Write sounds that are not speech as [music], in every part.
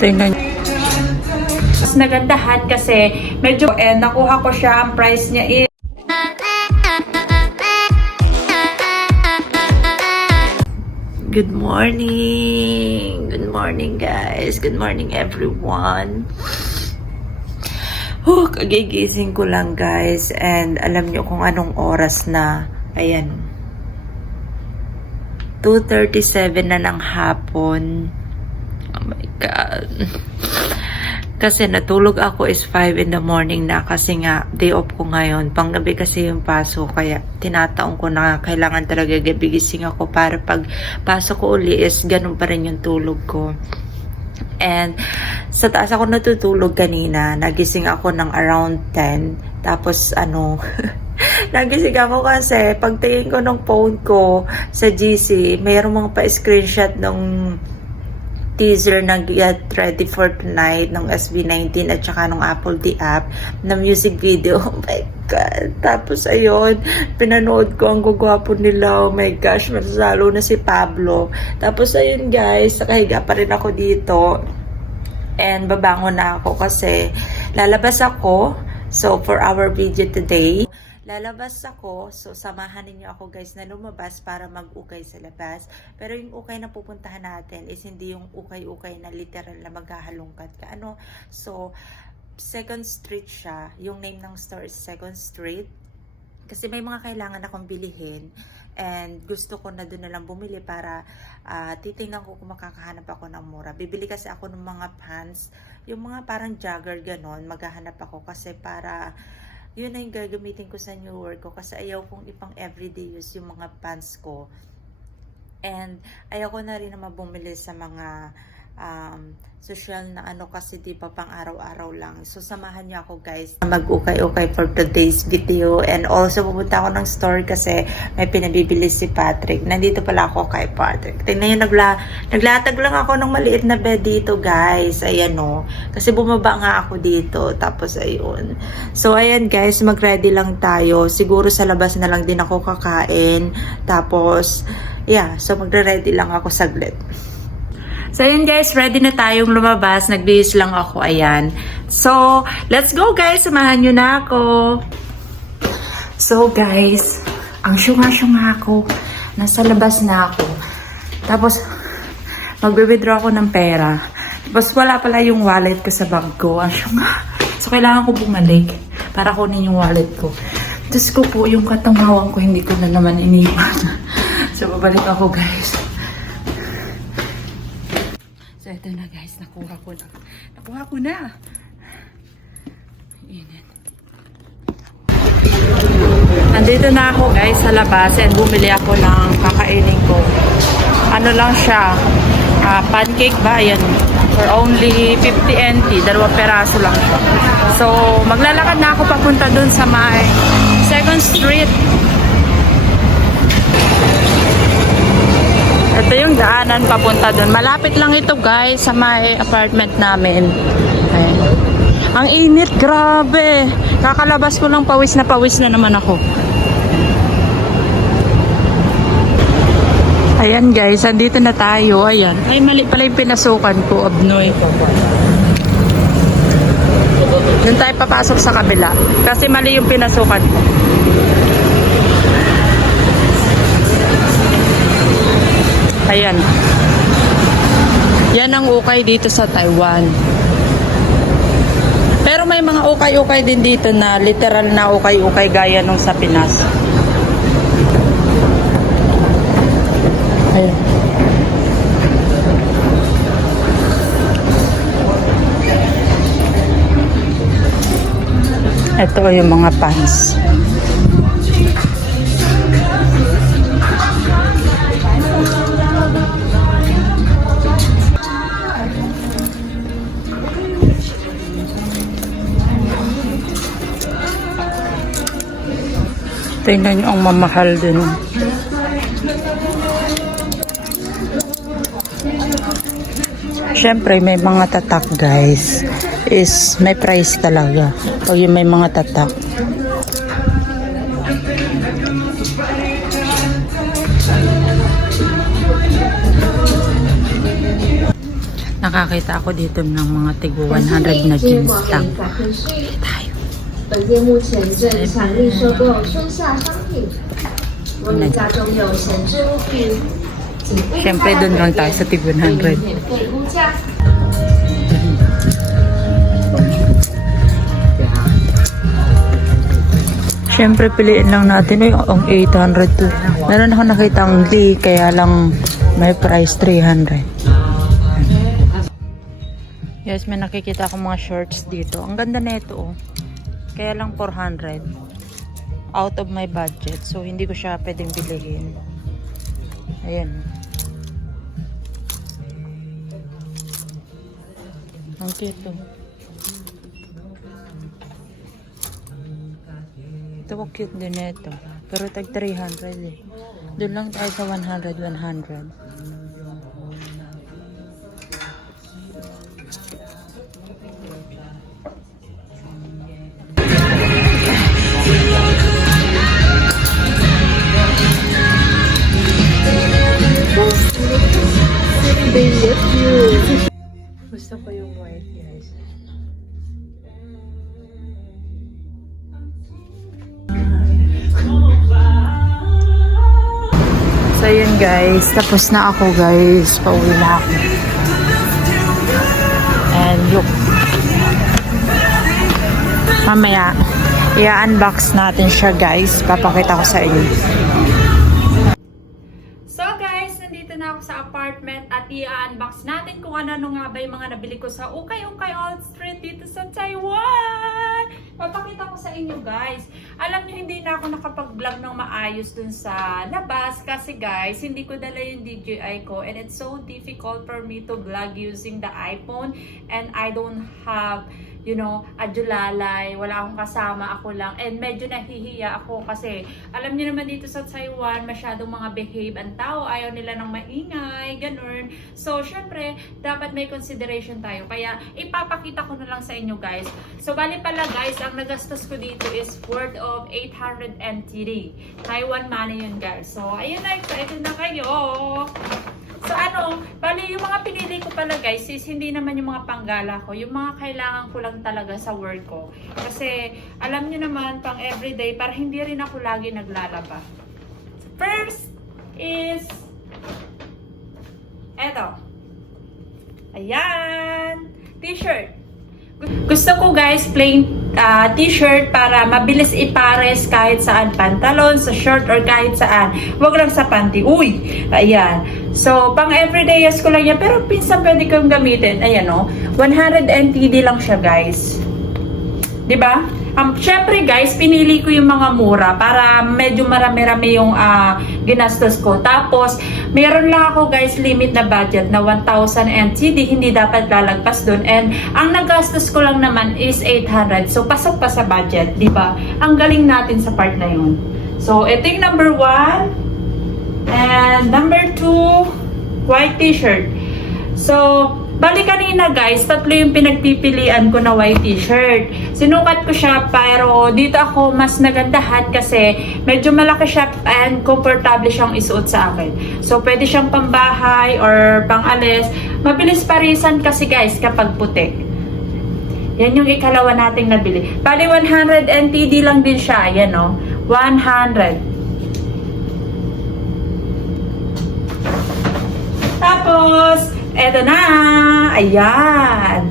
Tingnan Mas nagandahan kasi medyo eh, nakuha ko siya ang price niya is Good morning! Good morning guys! Good morning everyone! Oh, kagigising ko lang guys and alam nyo kung anong oras na. Ayan. 2.37 na ng hapon. Oh my God. Kasi natulog ako is 5 in the morning na kasi nga day off ko ngayon. Panggabi kasi yung pasok kaya tinataong ko na kailangan talaga gabi ako para pag pasok ko uli is ganun pa rin yung tulog ko. And sa taas ako natutulog kanina, nagising ako ng around 10. Tapos ano, [laughs] nagising ako kasi pagtingin ko ng phone ko sa GC, mayroong mga pa-screenshot ng teaser ng Get Ready for Tonight ng SB19 at saka ng Apple the app na music video. [laughs] Oh my God. Tapos ayun, pinanood ko ang gugwapo nila. Oh my gosh, masalo na si Pablo. Tapos ayun guys, nakahiga pa rin ako dito. And babangon na ako kasi lalabas ako. So for our video today, lalabas ako. So samahan ninyo ako guys na lumabas para mag-ukay sa labas. Pero yung ukay na pupuntahan natin is hindi yung ukay-ukay na literal na maghahalongkat ka. Ano? So, Second Street siya. Yung name ng store is Second Street. Kasi may mga kailangan akong bilihin and gusto ko na doon na lang bumili para ah, titingnan ko kung makakahanap ako ng mura. Bibili kasi ako ng mga pants, yung mga parang jogger ganon, maghahanap ako kasi para yun na yung gagamitin ko sa new work ko kasi ayaw kong ipang everyday use yung mga pants ko. And ayaw ko na rin naman bumili sa mga um, social na ano kasi di ba pang araw-araw lang. So samahan niyo ako guys mag-ukay-ukay for today's video. And also pupunta ako ng store kasi may pinabibili si Patrick. Nandito pala ako kay Patrick. Tingnan niyo, nagla naglatag lang ako ng maliit na bed dito guys. Ayan o. Kasi bumaba nga ako dito. Tapos ayun. So ayan guys, mag-ready lang tayo. Siguro sa labas na lang din ako kakain. Tapos, yeah. So magre-ready lang ako saglit. So yun guys, ready na tayong lumabas. Nagbihis lang ako, ayan. So, let's go guys. Samahan nyo na ako. So guys, ang syunga-syunga ako. Nasa labas na ako. Tapos, magbe-withdraw ako ng pera. Tapos wala pala yung wallet ko sa bag ko. Ang syunga. So, kailangan ko bumalik para kunin yung wallet ko. Diyos ko po, yung katangawan ko, hindi ko na naman iniwan. [laughs] so, babalik ako guys. So, ito na guys. Nakuha ko na. Nakuha ko na. Init. Nandito na ako guys sa labas and bumili ako ng kakainin ko. Ano lang siya. ah, pancake ba? Yan. For only 50 NT. Dalawang peraso lang siya. So, maglalakad na ako papunta dun sa may 2nd Street. Ito yung daanan papunta doon. Malapit lang ito guys sa may apartment namin. Ayan. Ang init, grabe. Kakalabas ko lang pawis na pawis na naman ako. Ayan guys, andito na tayo. Ayan. Ay, mali pala yung pinasukan ko, Abnoy. Doon tayo papasok sa kabila. Kasi mali yung pinasukan ko. Ayan. Yan ang ukay dito sa Taiwan. Pero may mga ukay-ukay din dito na literal na ukay-ukay gaya nung sa Pinas. Ayan. Ito yung mga pants. Tingnan nyo ang mamahal din. Siyempre, may mga tatak guys. Is may price talaga. Pag yung may mga tatak. Nakakita ako dito ng mga tigo 100 na jeans lang. tayo. 本店目前正强力收购剩下商品，如你家中有闲置物品，请务必 Siyempre, dun lang tayo sa tigo 100. 免费估价。 Siyempre, piliin lang natin eh, ang 800 to. Meron ako nakita ang Lee, kaya lang may price 300. Yes, may nakikita akong mga shorts dito. Ang ganda na ito oh. Kaya lang 400. Out of my budget. So, hindi ko siya pwedeng bilihin. Ayan. Ang cute oh. Ito ko cute din ito. Pero tag 300 eh. Doon lang tayo sa 100, 100. Guys, tapos na ako guys. Pauwi na ako. And look. Mamaya, i-unbox natin siya guys. Papakita ko sa inyo. So guys, nandito na ako sa apartment i-unbox natin kung ano-ano nga ba yung mga nabili ko sa Ukay Ukay Old Street dito sa Taiwan. Papakita ko sa inyo guys. Alam niyo hindi na ako nakapag-vlog ng maayos dun sa labas kasi guys, hindi ko dala yung DJI ko and it's so difficult for me to vlog using the iPhone and I don't have you know, adjulalay, wala akong kasama, ako lang. And medyo nahihiya ako kasi alam niyo naman dito sa Taiwan, masyadong mga behave ang tao, ayaw nila ng maingay, ganun. So, syempre, dapat may consideration tayo. Kaya, ipapakita ko na lang sa inyo, guys. So, bali pala, guys, ang nagastos ko dito is worth of 800 NTD. Taiwan money yun, guys. So, ayun na, excited na kayo. So ano, bali yung mga pinili ko pala guys is hindi naman yung mga panggala ko, yung mga kailangan ko lang talaga sa work ko. Kasi alam nyo naman pang everyday para hindi rin ako lagi naglalaba. First is eto. Ayan, t-shirt. Gusto ko guys plain ah, t-shirt para mabilis ipares kahit saan pantalon, sa short or kahit saan. Huwag lang sa panty. Uy! Ayan. So, pang everyday use ko lang yan. Pero pinsan pwede kong gamitin. Ayan o. 100 NTD lang siya guys. ba? Um, Siyempre guys, pinili ko yung mga mura para medyo marami-rami yung ah, ginastos ko. Tapos, meron lang ako guys limit na budget na 1,000 NTD, hindi dapat lalagpas doon. And ang nagastos ko lang naman is 800. So, pasok pa sa budget, di ba? Ang galing natin sa part na yun. So, ito yung number 1. And number 2, white t-shirt. So, bali kanina guys, tatlo yung pinagpipilian ko na white t-shirt. Sinukat ko siya pero dito ako mas nagandahan kasi medyo malaki siya and komportable siyang isuot sa akin. So, pwede siyang pambahay or pangalis. Mabilis parisan kasi guys kapag puti. Yan yung ikalawa nating nabili. Bali 100 NTD lang din siya. Yan o. 100. Tapos, eto na. Ayan.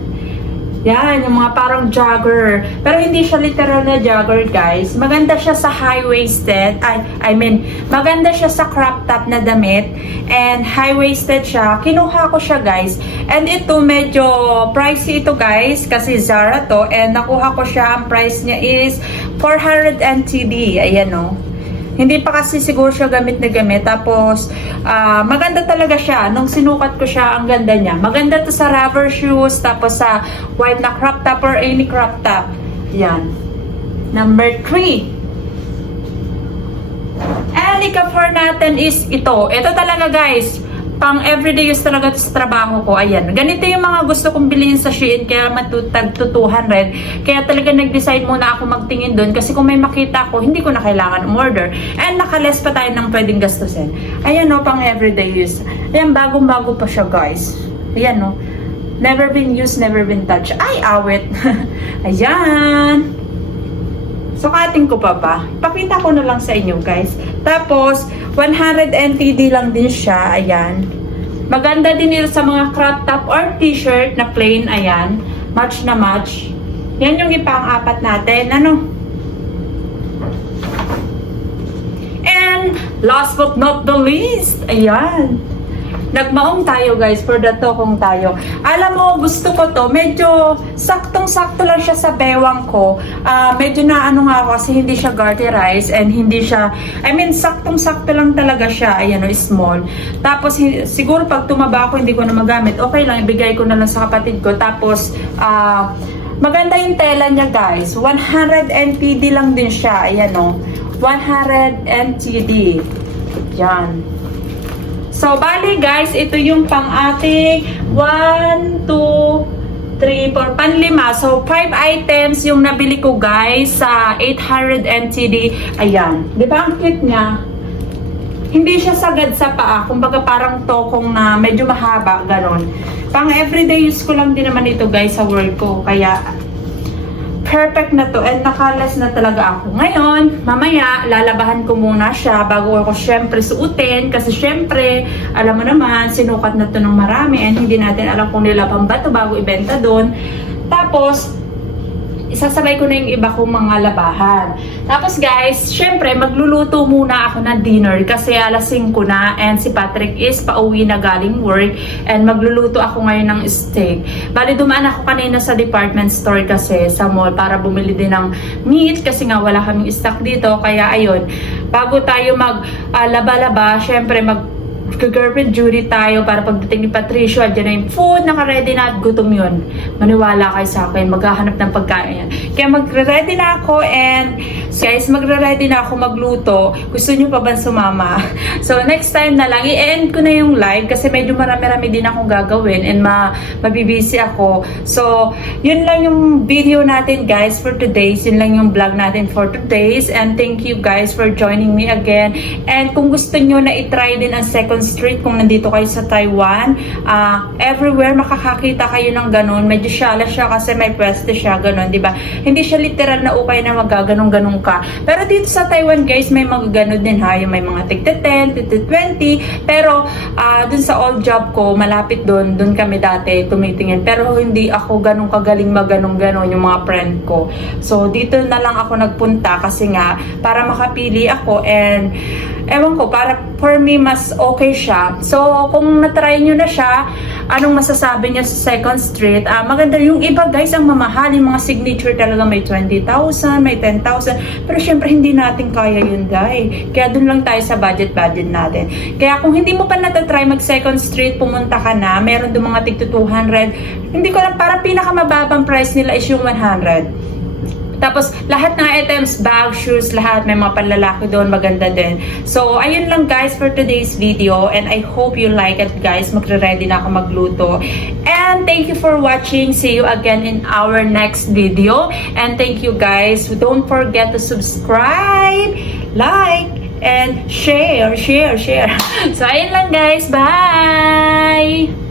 Yan, yung mga parang jogger. Pero hindi siya literal na jogger, guys. Maganda siya sa high-waisted. I, I mean, maganda siya sa crop top na damit. And high-waisted siya. Kinuha ko siya, guys. And ito, medyo pricey ito, guys. Kasi Zara to. And nakuha ko siya. Ang price niya is 400 NTD. Ayan, oh. Hindi pa kasi siguro siya gamit na gamit. Tapos, ah, maganda talaga siya. Nung sinukat ko siya, ang ganda niya. Maganda to sa rubber shoes, tapos sa white na crop top or any crop top. Yan. Number 3. And ika-4 natin is ito. Ito talaga guys. Pang everyday use talaga sa trabaho ko. Ayan. Ganito yung mga gusto kong bilhin sa Shein. Kaya matutag to 200. Kaya talaga nag-decide muna ako magtingin doon. Kasi kung may makita ko, hindi ko na kailangan umorder. And nakaless pa tayo ng pwedeng gastusin. Ayan o, pang everyday use. Ayan, bagong-bago pa siya guys. Ayan o. Never been used, never been touched. Ay, awit. [laughs] Ayan. Sukatin ko pa ba? Pakita ko na lang sa inyo guys. Tapos, 100 NTD lang din siya. Ayan. Maganda din ito sa mga crop top or t-shirt na plain. Ayan. Match na match. Yan yung ipang-apat natin. Ano? And last but not the least, ayan. Nagmaong tayo guys for the tokong tayo. Alam mo, gusto ko to. Medyo saktong-sakto lang siya sa bewang ko. Ah, medyo na ano nga kasi hindi siya garterized and hindi siya, I mean, saktong-sakto lang talaga siya. Ayan o, small. Tapos, siguro pag tumaba ako, hindi ko na magamit. Okay lang, ibigay ko na lang sa kapatid ko. Tapos, ah, maganda yung tela niya guys. 100 NPD lang din siya. Ayan o. 100 NTD. Yan. So, bali guys, ito yung pang ating 1, 2, 3, 4, panlima. So, 5 items yung nabili ko guys sa 800 NTD. Ayan. Di ba ang cute niya? Hindi siya sagad sa paa. Kumbaga parang tokong na medyo mahaba, ganon. Pang everyday use ko lang din naman ito guys sa work ko. Kaya, perfect na to and nakalas na talaga ako. Ngayon, mamaya, lalabahan ko muna siya bago ako syempre suotin kasi syempre, alam mo naman, sinukat na to ng marami and hindi natin alam kung nilabang ba to bago ibenta doon. Tapos, isasabay ko na yung iba kong mga labahan. Tapos guys, syempre magluluto muna ako ng dinner kasi alas 5 na and si Patrick is pauwi na galing work and magluluto ako ngayon ng steak. Bali dumaan ako kanina sa department store kasi sa mall para bumili din ng meat kasi nga wala kaming stock dito kaya ayun, bago tayo mag ah, laba-laba, syempre mag girlfriend duty tayo para pagdating ni Patricio, andyan na yung food, naka-ready na at gutom yun. Maniwala kayo sa akin, maghahanap ng pagkain yan. Kaya magre-ready na ako and guys, magre-ready na ako magluto. Gusto nyo pa ba sumama? [laughs] So, next time na lang, i-end ko na yung live kasi medyo marami-rami din akong gagawin and ma mabibisi ako. So, yun lang yung video natin guys for today's. Yun lang yung vlog natin for today's. And thank you guys for joining me again. And kung gusto nyo na itry din ang Second Street kung nandito kayo sa Taiwan, ah, everywhere makakakita kayo ng ganun. Medyo shala siya kasi may pwesto siya, ganun, di ba? Hindi siya literal na ukay na magaganong-ganong ka. Pero dito sa Taiwan guys, may mga din ha. Yung may mga tigte 10, tigte 20. Pero ah, dun sa old job ko, malapit dun, dun kami dati tumitingin. Pero hindi ako ganun kagaling maganong-ganon yung mga friend ko. So dito na lang ako nagpunta kasi nga para makapili ako and ewan ko, para for me mas okay siya. So kung natry nyo na siya, anong masasabi niya sa Second Street? Ah, maganda yung iba guys, ang mamahal, yung mga signature talaga may 20,000, may 10,000. Pero syempre hindi natin kaya yun guys. Kaya dun lang tayo sa budget-budget natin. Kaya kung hindi mo pa natatry mag Second Street, pumunta ka na, meron doon mga tig 200. Hindi ko lang, para pinakamababang price nila is yung 100. Tapos, lahat ng items, bag, shoes, lahat, may mga panlalaki doon, maganda din. So, ayun lang guys for today's video and I hope you like it guys. Magre-ready na ako magluto. And thank you for watching. See you again in our next video. And thank you guys. Don't forget to subscribe, like, and share, share, share. [laughs] So, ayun lang guys. Bye!